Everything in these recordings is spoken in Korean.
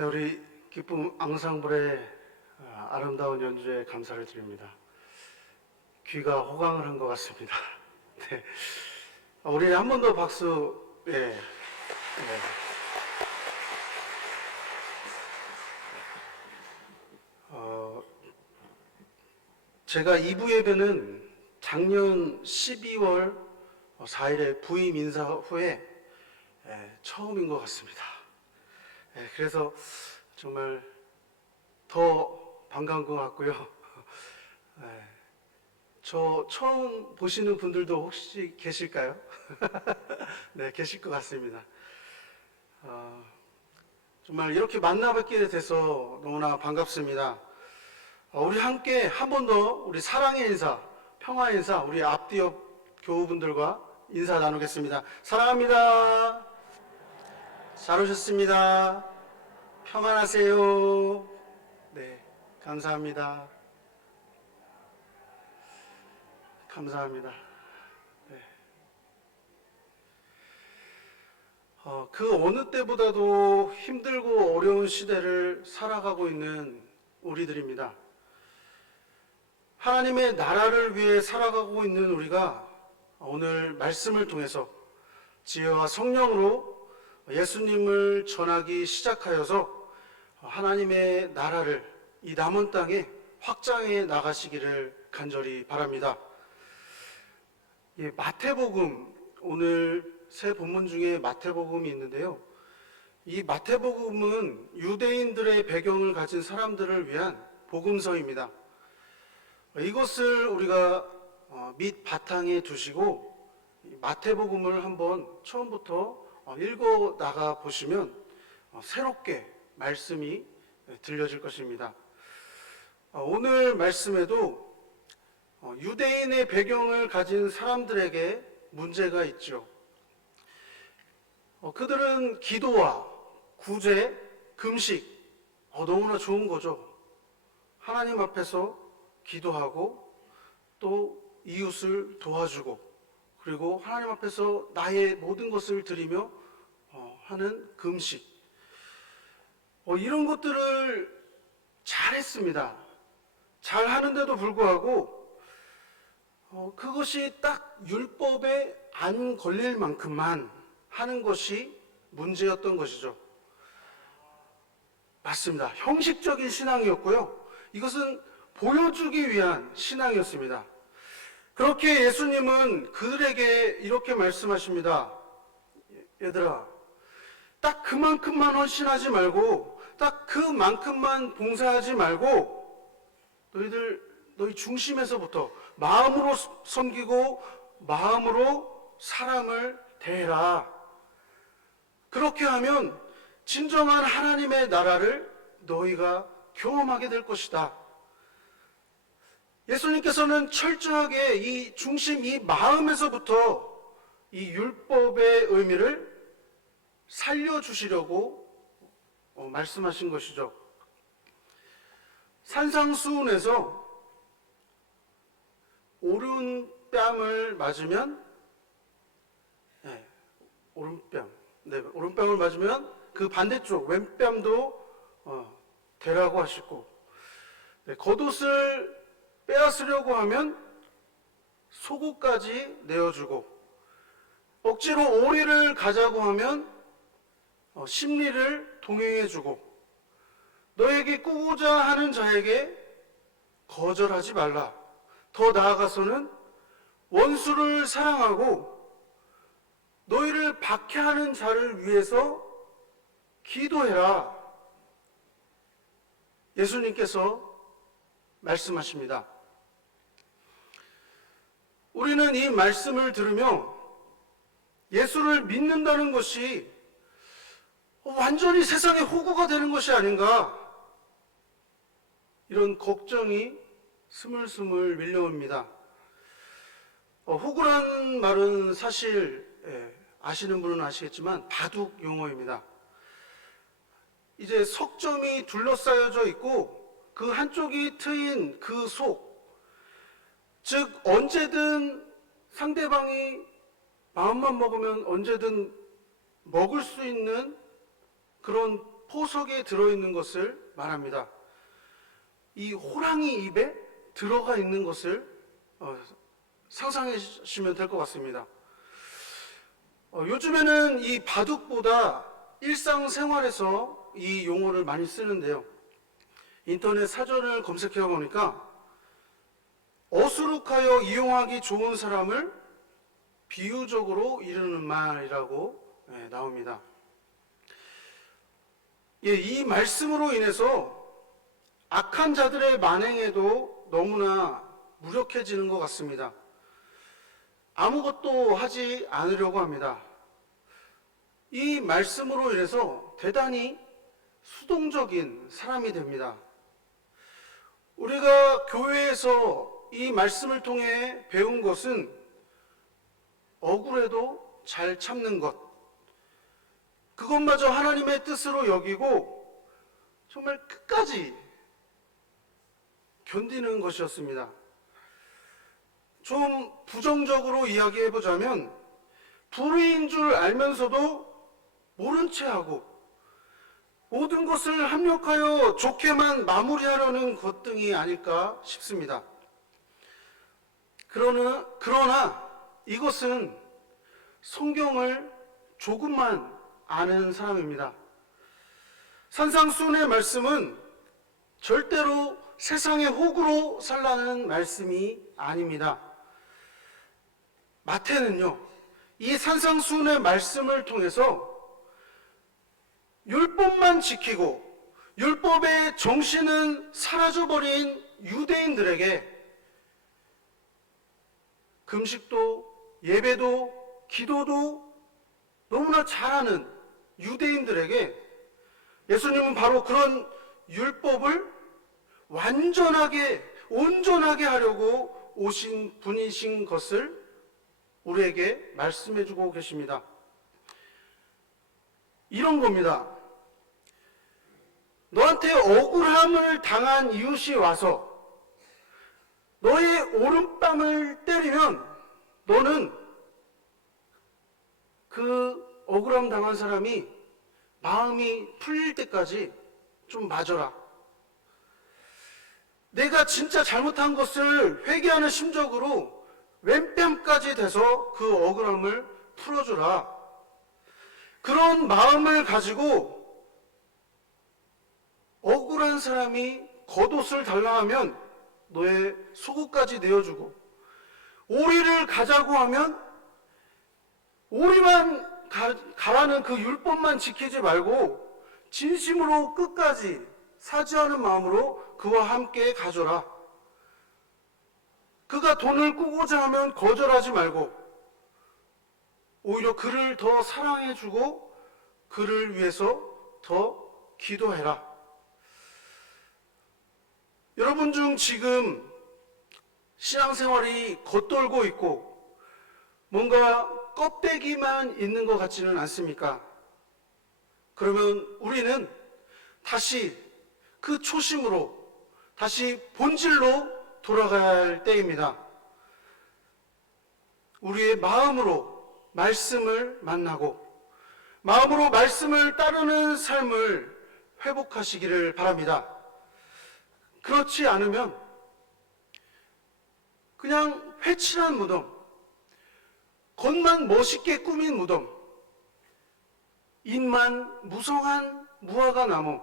네, 우리 기쁨 앙상블의 아름다운 연주에 감사를 드립니다. 귀가 호강을 한 것 같습니다. 네. 우리 한 번 더 박수. 네. 네. 제가 2부 예배는 작년 12월 4일에 부임 인사 후에 처음인 것 같습니다. 그래서 정말 더 반가운 것 같고요. 저 처음 보시는 분들도 혹시 계실까요? 네, 계실 것 같습니다. 정말 이렇게 만나뵙게 돼서 너무나 반갑습니다. 우리 함께 한 번 더 우리 사랑의 인사, 평화의 인사, 우리 앞뒤 옆 교우분들과 인사 나누겠습니다. 사랑합니다. 잘 오셨습니다. 평안하세요. 네, 감사합니다. 감사합니다. 네. 그 어느 때보다도 힘들고 어려운 시대를 살아가고 있는 우리들입니다. 하나님의 나라를 위해 살아가고 있는 우리가 오늘 말씀을 통해서 지혜와 성령으로 예수님을 전하기 시작하여서 하나님의 나라를 이 남은 땅에 확장해 나가시기를 간절히 바랍니다. 마태복음, 오늘 새 본문 중에 마태복음이 있는데요. 이 마태복음은 유대인들의 배경을 가진 사람들을 위한 복음서입니다. 이것을 우리가 밑바탕에 두시고 마태복음을 한번 처음부터 읽어 나가 보시면 새롭게 말씀이 들려질 것입니다. 오늘 말씀에도 유대인의 배경을 가진 사람들에게 문제가 있죠. 그들은 기도와 구제, 금식, 너무나 좋은 거죠. 하나님 앞에서 기도하고 또 이웃을 도와주고 그리고 하나님 앞에서 나의 모든 것을 드리며 하는 금식, 이런 것들을 잘했습니다. 잘 하는데도 불구하고 그것이 딱 율법에 안 걸릴 만큼만 하는 것이 문제였던 것이죠. 맞습니다. 형식적인 신앙이었고요. 이것은 보여주기 위한 신앙이었습니다. 그렇게 예수님은 그들에게 이렇게 말씀하십니다. 얘들아, 딱 그만큼만 헌신하지 말고 딱 그만큼만 봉사하지 말고 너희 중심에서부터 마음으로 섬기고 마음으로 사람을 대해라. 그렇게 하면 진정한 하나님의 나라를 너희가 경험하게 될 것이다. 예수님께서는 철저하게 이 중심, 이 마음에서부터 이 율법의 의미를 살려주시려고 말씀하신 것이죠. 산상수훈에서 오른뺨을 맞으면 오른뺨을 맞으면 그 반대쪽 왼뺨도 대라고 하시고, 겉옷을 빼앗으려고 하면 속옷까지 내어주고, 억지로 오리를 가자고 하면 심리를 동행해주고, 너에게 꾸고자 하는 자에게 거절하지 말라. 더 나아가서는 원수를 사랑하고 너희를 박해하는 자를 위해서 기도해라. 예수님께서 말씀하십니다. 우리는 이 말씀을 들으며 예수를 믿는다는 것이 완전히 세상의 호구가 되는 것이 아닌가, 이런 걱정이 스물스물 밀려옵니다. 호구란 말은 사실 아시는 분은 아시겠지만 바둑 용어입니다. 이제 석점이 둘러싸여져 있고 그 한쪽이 트인 그 속, 즉 언제든 상대방이 마음만 먹으면 언제든 먹을 수 있는 그런 포석에 들어있는 것을 말합니다. 이 호랑이 입에 들어가 있는 것을 상상하시면 될 것 같습니다. 요즘에는 이 바둑보다 일상생활에서 이 용어를 많이 쓰는데요. 인터넷 사전을 검색해 보니까 어수룩하여 이용하기 좋은 사람을 비유적으로 이르는 말이라고 나옵니다. 이 말씀으로 인해서 악한 자들의 만행에도 너무나 무력해지는 것 같습니다. 아무것도 하지 않으려고 합니다. 이 말씀으로 인해서 대단히 수동적인 사람이 됩니다. 우리가 교회에서 이 말씀을 통해 배운 것은 억울해도 잘 참는 것, 그것마저 하나님의 뜻으로 여기고 정말 끝까지 견디는 것이었습니다. 좀 부정적으로 이야기해보자면 불의인 줄 알면서도 모른 채 하고 모든 것을 합력하여 좋게만 마무리하려는 것 등이 아닐까 싶습니다. 그러나 이것은 성경을 조금만 아는 사람입니다. 산상수훈의 말씀은 절대로 세상의 호구로 살라는 말씀이 아닙니다. 마태는요, 이 산상수훈의 말씀을 통해서 율법만 지키고 율법의 정신은 사라져버린 유대인들에게 금식도 예배도 기도도 너무나 잘하는 유대인들에게 예수님은 바로 그런 율법을 완전하게 온전하게 하려고 오신 분이신 것을 우리에게 말씀해 주고 계십니다. 이런 겁니다. 너한테 억울함을 당한 이웃이 와서 너의 오른뺨을 때리면 너는 그 억울함 당한 사람이 마음이 풀릴 때까지 좀 맞아라. 내가 진짜 잘못한 것을 회개하는 심적으로 왼뺨까지 대서 그 억울함을 풀어주라. 그런 마음을 가지고 억울한 사람이 겉옷을 달라 하면 너의 속옷까지 내어주고, 오리를 가자고 하면 오리만 가라는 그 율법만 지키지 말고 진심으로 끝까지 사죄하는 마음으로 그와 함께 가줘라. 그가 돈을 꾸고자 하면 거절하지 말고 오히려 그를 더 사랑해주고 그를 위해서 더 기도해라. 여러분 중 지금 신앙생활이 겉돌고 있고 뭔가 껍데기만 있는 것 같지는 않습니까? 그러면 우리는 다시 그 초심으로, 다시 본질로 돌아가야 할 때입니다. 우리의 마음으로 말씀을 만나고 마음으로 말씀을 따르는 삶을 회복하시기를 바랍니다. 그렇지 않으면 그냥 회칠한 무덤, 겉만 멋있게 꾸민 무덤, 잇만 무성한 무화과 나무,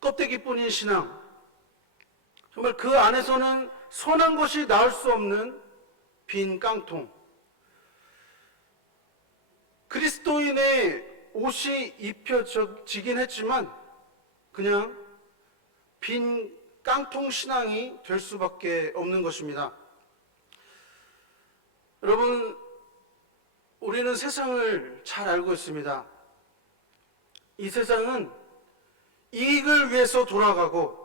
껍데기뿐인 신앙, 정말 그 안에서는 선한 것이 나올 수 없는 빈 깡통. 그리스도인의 옷이 입혀지긴 했지만 그냥 빈 깡통 신앙이 될 수밖에 없는 것입니다. 여러분, 우리는 세상을 잘 알고 있습니다. 이 세상은 이익을 위해서 돌아가고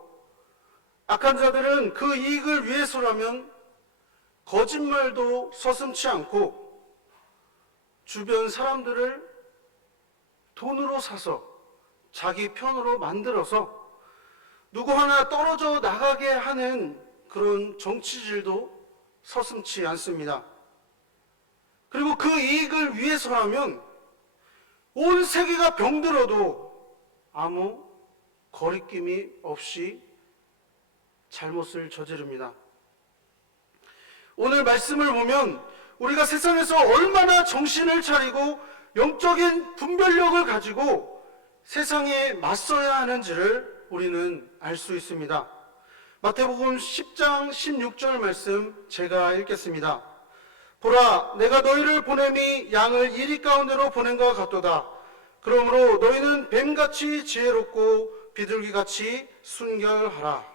악한 자들은 그 이익을 위해서라면 거짓말도 서슴지 않고 주변 사람들을 돈으로 사서 자기 편으로 만들어서 누구 하나 떨어져 나가게 하는 그런 정치질도 서슴지 않습니다. 그리고 그 이익을 위해서라면 온 세계가 병들어도 아무 거리낌이 없이 잘못을 저지릅니다. 오늘 말씀을 보면 우리가 세상에서 얼마나 정신을 차리고 영적인 분별력을 가지고 세상에 맞서야 하는지를 우리는 알 수 있습니다. 마태복음 10장 16절 말씀 제가 읽겠습니다. 보라, 내가 너희를 보냄이 양을 이리 가운데로 보낸 것 같도다. 그러므로 너희는 뱀같이 지혜롭고 비둘기같이 순결하라.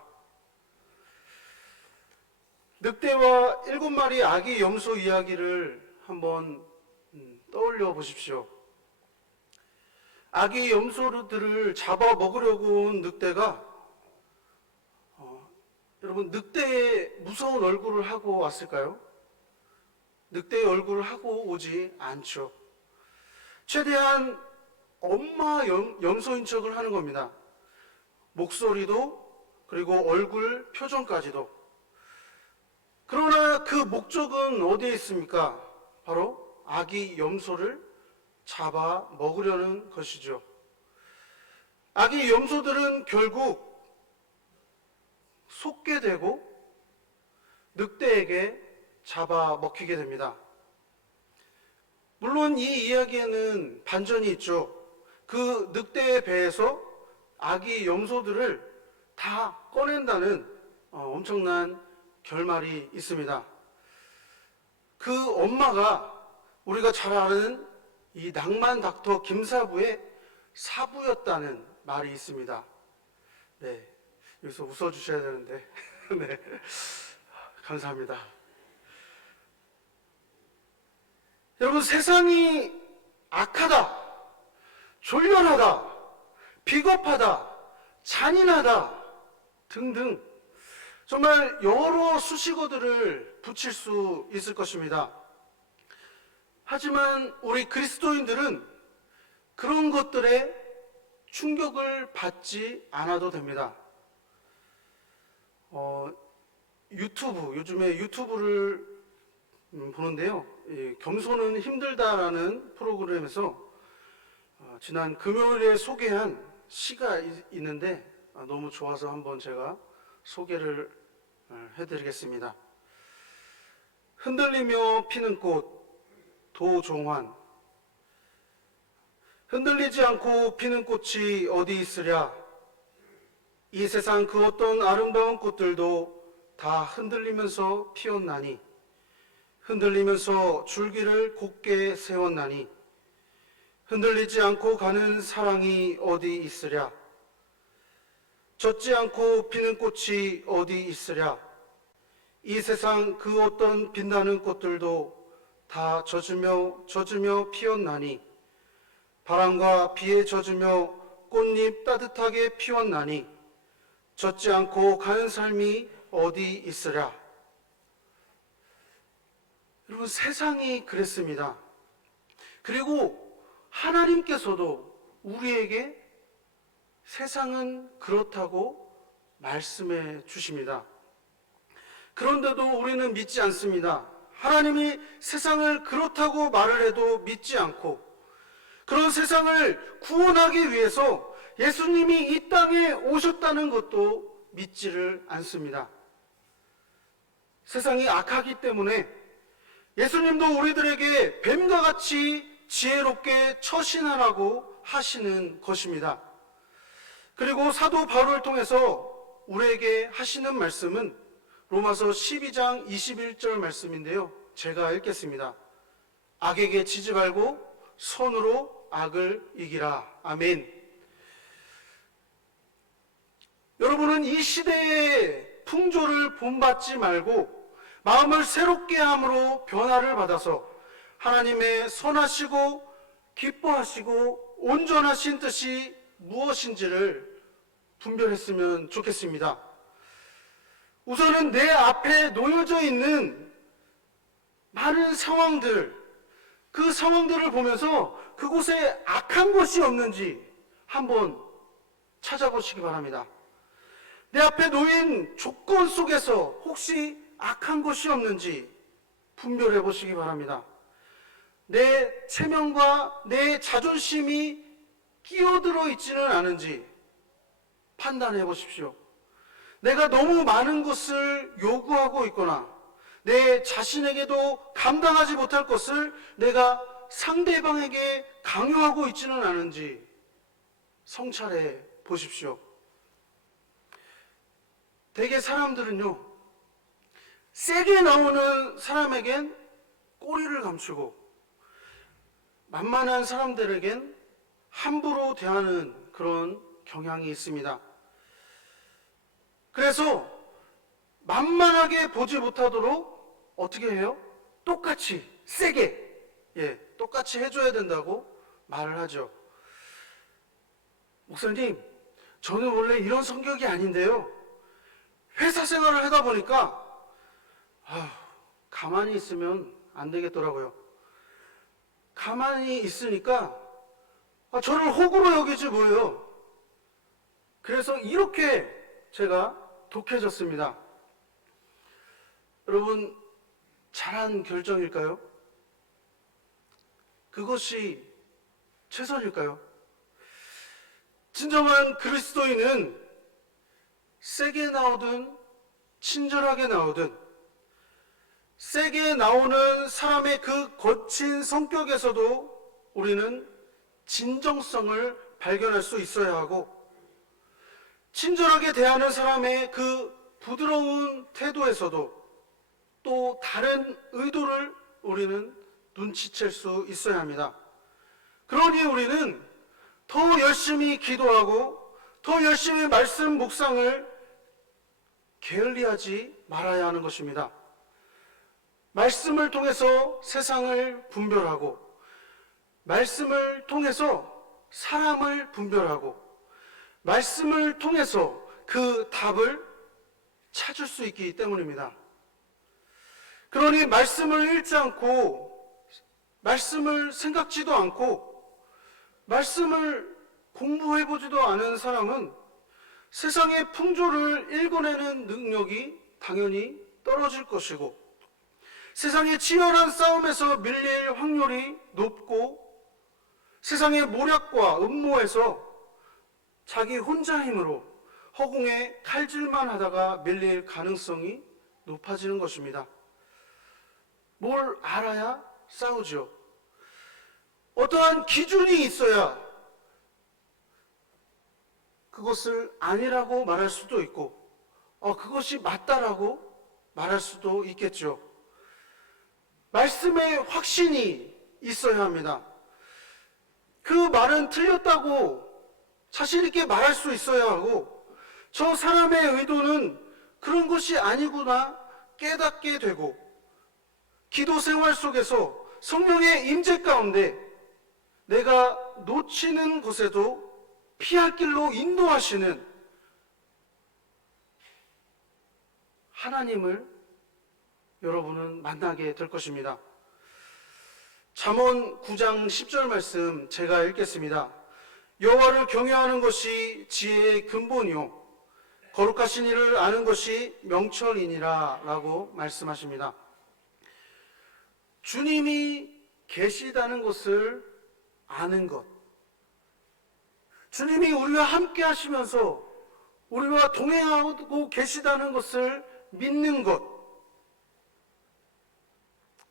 늑대와 7마리 아기 염소 이야기를 한번 떠올려 보십시오. 아기 염소들을 잡아 먹으려고 온 늑대가 여러분, 늑대의 무서운 얼굴을 하고 왔을까요? 늑대의 얼굴을 하고 오지 않죠. 최대한 엄마 염소인 척을 하는 겁니다. 목소리도, 그리고 얼굴 표정까지도. 그러나 그 목적은 어디에 있습니까? 바로 아기 염소를 잡아 먹으려는 것이죠. 아기 염소들은 결국 속게 되고 늑대에게 잡아 먹히게 됩니다. 물론 이 이야기에는 반전이 있죠. 그 늑대의 배에서 아기 염소들을 다 꺼낸다는 엄청난 결말이 있습니다. 그 엄마가 우리가 잘 아는 이 낭만 닥터 김사부의 사부였다는 말이 있습니다. 네, 여기서 웃어주셔야 되는데 네, 감사합니다. 여러분, 세상이 악하다, 졸렬하다, 비겁하다, 잔인하다 등등 정말 여러 수식어들을 붙일 수 있을 것입니다. 하지만 우리 그리스도인들은 그런 것들에 충격을 받지 않아도 됩니다. 요즘에 유튜브를 보는데요. 겸손은 힘들다라는 프로그램에서 지난 금요일에 소개한 시가 있는데 너무 좋아서 한번 제가 소개를 해드리겠습니다. 흔들리며 피는 꽃 도종환. 흔들리지 않고 피는 꽃이 어디 있으랴. 이 세상 그 어떤 아름다운 꽃들도 다 흔들리면서 피었나니, 흔들리면서 줄기를 곧게 세웠나니, 흔들리지 않고 가는 사랑이 어디 있으랴. 젖지 않고 피는 꽃이 어디 있으랴. 이 세상 그 어떤 빛나는 꽃들도 다 젖으며 피었나니, 바람과 비에 젖으며 꽃잎 따뜻하게 피웠나니, 젖지 않고 가는 삶이 어디 있으랴. 여러분, 세상이 그랬습니다. 그리고 하나님께서도 우리에게 세상은 그렇다고 말씀해 주십니다. 그런데도 우리는 믿지 않습니다. 하나님이 세상을 그렇다고 말을 해도 믿지 않고, 그런 세상을 구원하기 위해서 예수님이 이 땅에 오셨다는 것도 믿지를 않습니다. 세상이 악하기 때문에 예수님도 우리들에게 뱀과 같이 지혜롭게 처신하라고 하시는 것입니다. 그리고 사도 바울을 통해서 우리에게 하시는 말씀은 로마서 12장 21절 말씀인데요. 제가 읽겠습니다. 악에게 지지 말고 선으로 악을 이기라. 아멘. 여러분은 이 시대의 풍조를 본받지 말고 마음을 새롭게 함으로 변화를 받아서 하나님의 선하시고 기뻐하시고 온전하신 뜻이 무엇인지를 분별했으면 좋겠습니다. 우선은 내 앞에 놓여져 있는 많은 상황들, 그 상황들을 보면서 그곳에 악한 것이 없는지 한번 찾아보시기 바랍니다. 내 앞에 놓인 조건 속에서 혹시 악한 것이 없는지 분별해 보시기 바랍니다. 내 체면과 내 자존심이 끼어들어 있지는 않은지 판단해 보십시오. 내가 너무 많은 것을 요구하고 있거나 내 자신에게도 감당하지 못할 것을 내가 상대방에게 강요하고 있지는 않은지 성찰해 보십시오. 대개 사람들은요, 세게 나오는 사람에겐 꼬리를 감추고 만만한 사람들에겐 함부로 대하는 그런 경향이 있습니다. 그래서 만만하게 보지 못하도록 어떻게 해요? 똑같이 세게 똑같이 해줘야 된다고 말을 하죠. 목사님, 저는 원래 이런 성격이 아닌데요, 회사 생활을 하다 보니까 가만히 있으면 안 되겠더라고요. 가만히 있으니까 저를 호구로 여기지 뭐예요. 그래서 이렇게 제가 독해졌습니다. 여러분, 잘한 결정일까요? 그것이 최선일까요? 진정한 그리스도인은 세게 나오든 친절하게 나오든 세게 나오는 사람의 그 거친 성격에서도 우리는 진정성을 발견할 수 있어야 하고, 친절하게 대하는 사람의 그 부드러운 태도에서도 또 다른 의도를 우리는 눈치챌 수 있어야 합니다. 그러니 우리는 더 열심히 기도하고 더 열심히 말씀 묵상을 게을리하지 말아야 하는 것입니다. 말씀을 통해서 세상을 분별하고, 말씀을 통해서 사람을 분별하고, 말씀을 통해서 그 답을 찾을 수 있기 때문입니다. 그러니 말씀을 읽지 않고, 말씀을 생각지도 않고, 말씀을 공부해보지도 않은 사람은 세상의 풍조를 읽어내는 능력이 당연히 떨어질 것이고, 세상의 치열한 싸움에서 밀릴 확률이 높고, 세상의 모략과 음모에서 자기 혼자 힘으로 허공에 칼질만 하다가 밀릴 가능성이 높아지는 것입니다. 뭘 알아야 싸우죠. 어떠한 기준이 있어야 그것을 아니라고 말할 수도 있고, 그것이 맞다라고 말할 수도 있겠죠. 말씀에 확신이 있어야 합니다. 그 말은 틀렸다고 자신 있게 말할 수 있어야 하고, 저 사람의 의도는 그런 것이 아니구나 깨닫게 되고, 기도 생활 속에서 성령의 임재 가운데 내가 놓치는 곳에도 피할 길로 인도하시는 하나님을 여러분은 만나게 될 것입니다. 잠언 9장 10절 말씀 제가 읽겠습니다. 여호와를 경외하는 것이 지혜의 근본이요 거룩하신 이를 아는 것이 명철이니라 라고 말씀하십니다. 주님이 계시다는 것을 아는 것, 주님이 우리와 함께 하시면서 우리와 동행하고 계시다는 것을 믿는 것,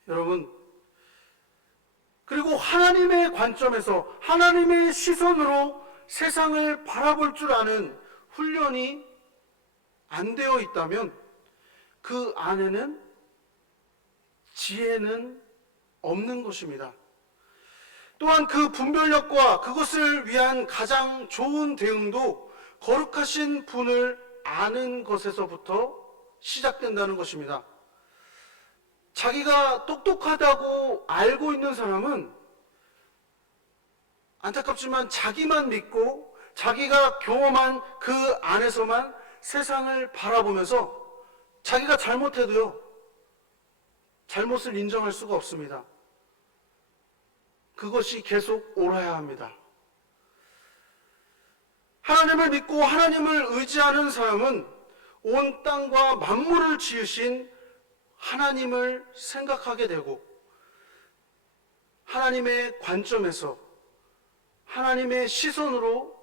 여러분, 그리고 하나님의 관점에서 하나님의 시선으로 세상을 바라볼 줄 아는 훈련이 안 되어 있다면 그 안에는 지혜는 없는 것입니다. 또한 그 분별력과 그것을 위한 가장 좋은 대응도 거룩하신 분을 아는 것에서부터 시작된다는 것입니다. 자기가 똑똑하다고 알고 있는 사람은 안타깝지만 자기만 믿고 자기가 경험한 그 안에서만 세상을 바라보면서 자기가 잘못해도요, 잘못을 인정할 수가 없습니다. 그것이 계속 옳아야 합니다. 하나님을 믿고 하나님을 의지하는 사람은 온 땅과 만물을 지으신 하나님을 생각하게 되고, 하나님의 관점에서, 하나님의 시선으로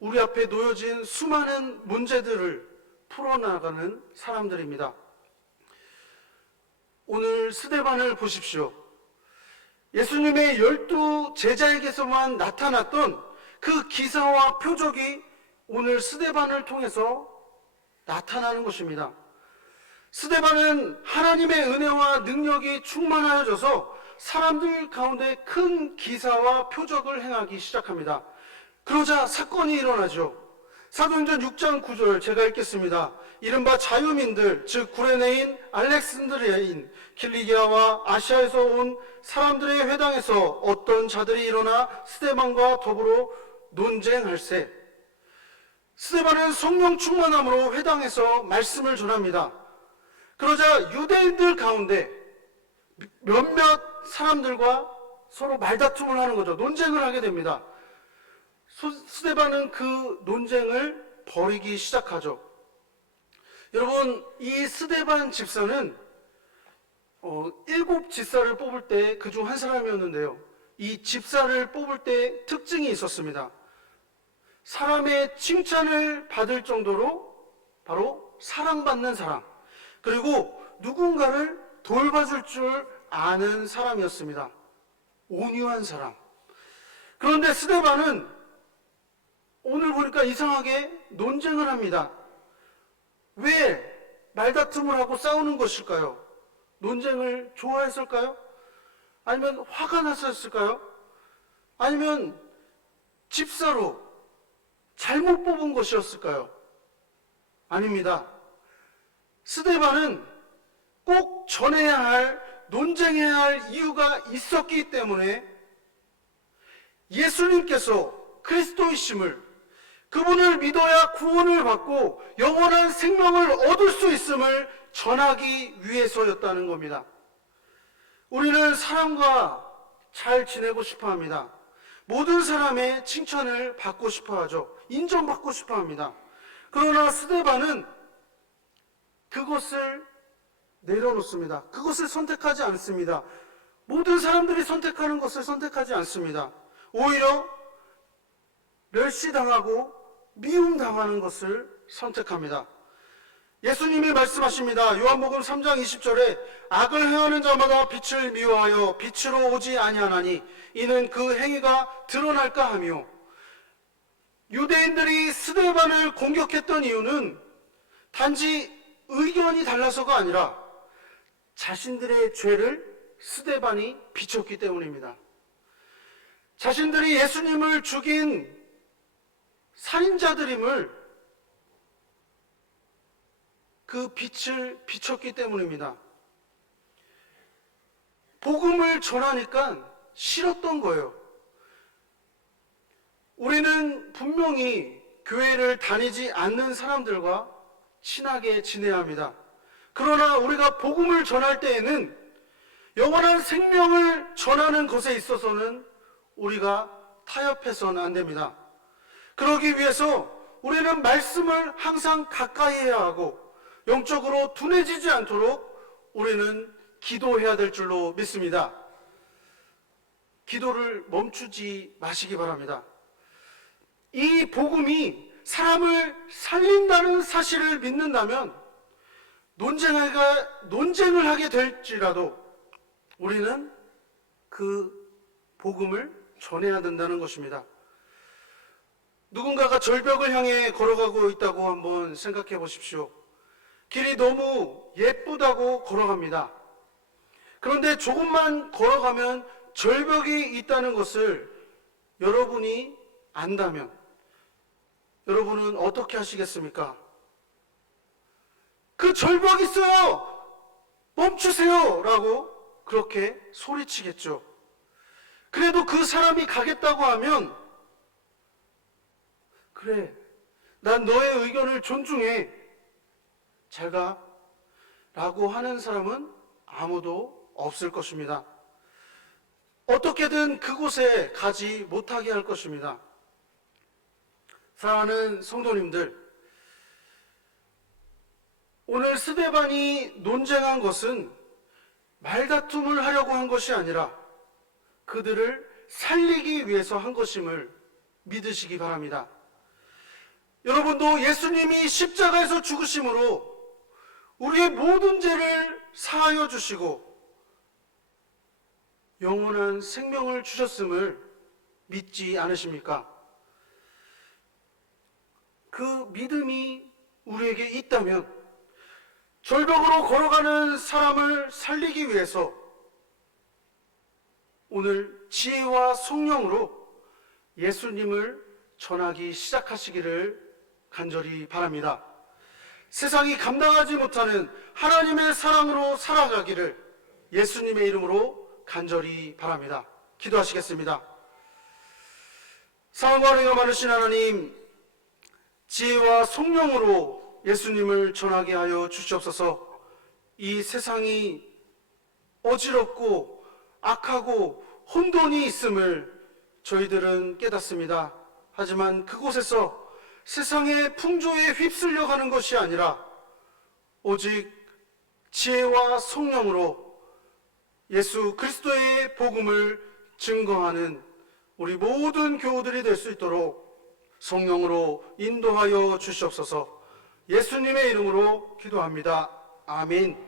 우리 앞에 놓여진 수많은 문제들을 풀어나가는 사람들입니다. 오늘 스데반을 보십시오. 예수님의 12 제자에게서만 나타났던 그 기사와 표적이 오늘 스데반을 통해서 나타나는 것입니다. 스데반은 하나님의 은혜와 능력이 충만하여져서 사람들 가운데 큰 기사와 표적을 행하기 시작합니다. 그러자 사건이 일어나죠. 사도행전 6장 9절 제가 읽겠습니다. 이른바 자유민들, 즉 구레네인, 알렉산드리아인, 킬리기아와 아시아에서 온 사람들의 회당에서 어떤 자들이 일어나 스데반과 더불어 논쟁할세. 스데반은 성령 충만함으로 회당에서 말씀을 전합니다. 그러자 유대인들 가운데 몇몇 사람들과 서로 말다툼을 하는 거죠. 논쟁을 하게 됩니다. 스데반은 그 논쟁을 벌이기 시작하죠. 여러분, 이 스데반 집사는 7 집사를 뽑을 때 그중 한 사람이었는데요. 이 집사를 뽑을 때 특징이 있었습니다. 사람의 칭찬을 받을 정도로 바로 사랑받는 사람, 그리고 누군가를 돌봐줄 줄 아는 사람이었습니다. 온유한 사람. 그런데 스데반은 오늘 보니까 이상하게 논쟁을 합니다. 왜 말다툼을 하고 싸우는 것일까요? 논쟁을 좋아했을까요? 아니면 화가 났었을까요? 아니면 집사로 잘못 뽑은 것이었을까요? 아닙니다. 스데반은 꼭 전해야 할, 논쟁해야 할 이유가 있었기 때문에 예수님께서 그리스도이심을, 그분을 믿어야 구원을 받고 영원한 생명을 얻을 수 있음을 전하기 위해서였다는 겁니다. 우리는 사람과 잘 지내고 싶어 합니다. 모든 사람의 칭찬을 받고 싶어 하죠. 인정받고 싶어 합니다. 그러나 스데반은 그것을 내려놓습니다. 그것을 선택하지 않습니다. 모든 사람들이 선택하는 것을 선택하지 않습니다. 오히려 멸시당하고 미움당하는 것을 선택합니다. 예수님이 말씀하십니다. 요한복음 3장 20절에 악을 행하는 자마다 빛을 미워하여 빛으로 오지 아니하나니 이는 그 행위가 드러날까 하며, 유대인들이 스데반을 공격했던 이유는 단지 의견이 달라서가 아니라 자신들의 죄를 스데반이 비췄기 때문입니다. 자신들이 예수님을 죽인 살인자들임을 그 빛을 비췄기 때문입니다. 복음을 전하니까 싫었던 거예요. 우리는 분명히 교회를 다니지 않는 사람들과 친하게 지내야 합니다. 그러나 우리가 복음을 전할 때에는 영원한 생명을 전하는 것에 있어서는 우리가 타협해서는 안 됩니다. 그러기 위해서 우리는 말씀을 항상 가까이 해야 하고 영적으로 둔해지지 않도록 우리는 기도해야 될 줄로 믿습니다. 기도를 멈추지 마시기 바랍니다. 이 복음이 사람을 살린다는 사실을 믿는다면 논쟁을 하게 될지라도 우리는 그 복음을 전해야 된다는 것입니다. 누군가가 절벽을 향해 걸어가고 있다고 한번 생각해 보십시오. 길이 너무 예쁘다고 걸어갑니다. 그런데 조금만 걸어가면 절벽이 있다는 것을 여러분이 안다면 여러분은 어떻게 하시겠습니까? 그 절벽 있어요! 멈추세요! 라고 그렇게 소리치겠죠. 그래도 그 사람이 가겠다고 하면, 그래, 난 너의 의견을 존중해, 잘 가, 라고 하는 사람은 아무도 없을 것입니다. 어떻게든 그곳에 가지 못하게 할 것입니다. 사랑하는 성도님들, 오늘 스데반이 논쟁한 것은 말다툼을 하려고 한 것이 아니라 그들을 살리기 위해서 한 것임을 믿으시기 바랍니다. 여러분도 예수님이 십자가에서 죽으심으로 우리의 모든 죄를 사하여 주시고 영원한 생명을 주셨음을 믿지 않으십니까? 그 믿음이 우리에게 있다면 절벽으로 걸어가는 사람을 살리기 위해서 오늘 지혜와 성령으로 예수님을 전하기 시작하시기를 간절히 바랍니다. 세상이 감당하지 못하는 하나님의 사랑으로 살아가기를 예수님의 이름으로 간절히 바랍니다. 기도하시겠습니다. 사랑과 은혜가 많으신 하나님, 지혜와 성령으로 예수님을 전하게 하여 주시옵소서. 이 세상이 어지럽고 악하고 혼돈이 있음을 저희들은 깨닫습니다. 하지만 그곳에서 세상의 풍조에 휩쓸려 가는 것이 아니라 오직 지혜와 성령으로 예수 그리스도의 복음을 증거하는 우리 모든 교우들이 될 수 있도록 성령으로 인도하여 주시옵소서. 예수님의 이름으로 기도합니다. 아멘.